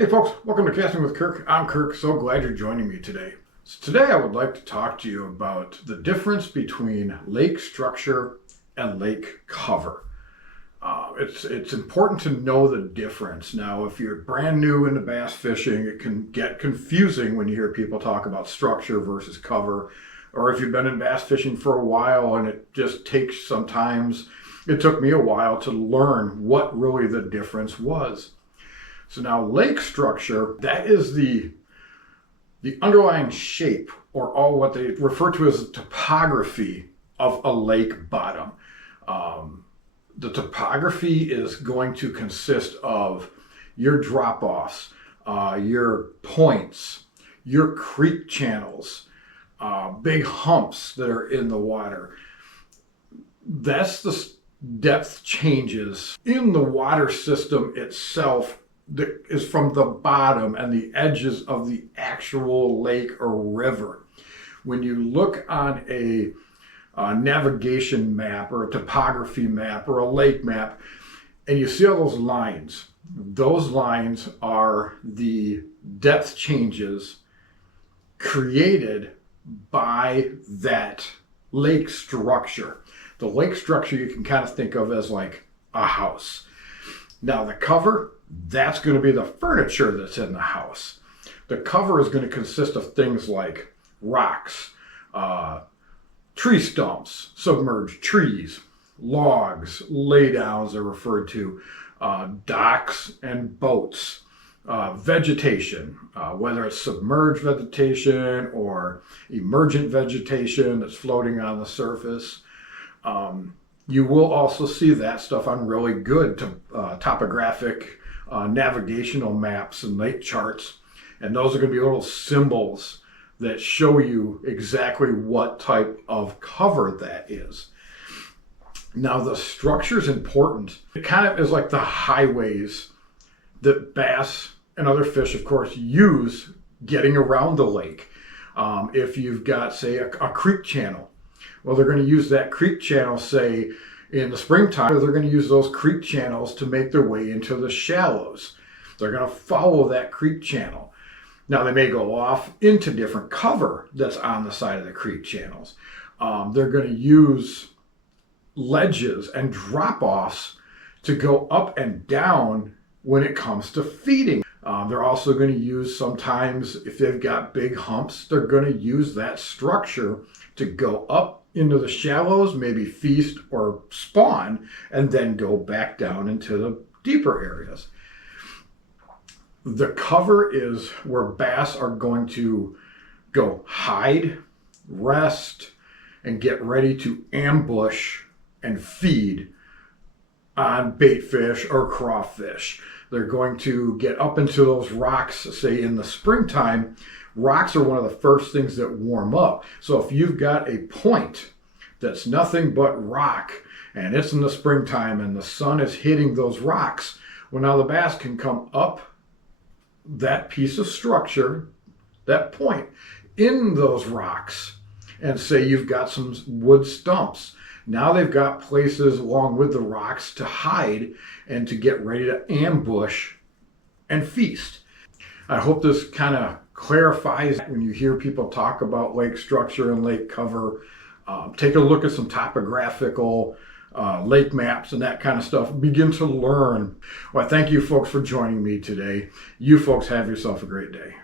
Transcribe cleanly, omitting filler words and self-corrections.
Hey folks, welcome to Casting with Kirk. I'm Kirk, so glad you're joining me today. So today I would like to talk to you about the difference between lake structure and lake cover. It's important to know the difference. Now, if you're brand new into bass fishing, it can get confusing when you hear people talk about structure versus cover. Or if you've been in bass fishing for a while and it just takes sometimes, it took me a while to learn what really the difference was. So now lake structure, that is the underlying shape or all what they refer to as the topography of a lake bottom. The topography is going to consist of your drop-offs, your points, your creek channels, big humps that are in the water. That's the depth changes in the water system itself that is from the bottom and the edges of the actual lake or river. When you look on a navigation map or a topography map or a lake map and you see all those lines are the depth changes created by that lake structure. The lake structure you can kind of think of as like a house. Now the cover, that's going to be the furniture that's in the house. The cover is going to consist of things like rocks, tree stumps, submerged trees, logs, laydowns are referred to, docks and boats, vegetation, whether it's submerged vegetation or emergent vegetation that's floating on the surface. You will also see that stuff on really good topographic navigational maps and lake charts. And those are going to be little symbols that show you exactly what type of cover that is. Now the structure is important. It kind of is like the highways that bass and other fish, of course, use getting around the lake. If you've got, say, a creek channel, well, they're going to use that creek channel, say, in the springtime. They're going to use those creek channels to make their way into the shallows. They're going to follow that creek channel. Now, they may go off into different cover that's on the side of the creek channels. They're going to use ledges and drop-offs to go up and down when it comes to feeding. They're also going to use, sometimes if they've got big humps, they're going to use that structure to go up into the shallows, maybe feast or spawn, and then go back down into the deeper areas. The cover is where bass are going to go hide, rest, and get ready to ambush and feed on bait fish or crawfish. They're going to get up into those rocks, say in the springtime. Rocks are one of the first things that warm up. So if you've got a point that's nothing but rock and it's in the springtime and the sun is hitting those rocks, well, now the bass can come up that piece of structure, that point, in those rocks, and say you've got some wood stumps. Now they've got places along with the rocks to hide and to get ready to ambush and feast. I hope this kind of clarifies when you hear people talk about lake structure and lake cover. Take a look at some topographical lake maps and that kind of stuff. Begin to learn. Well, thank you folks for joining me today. You folks have yourself a great day.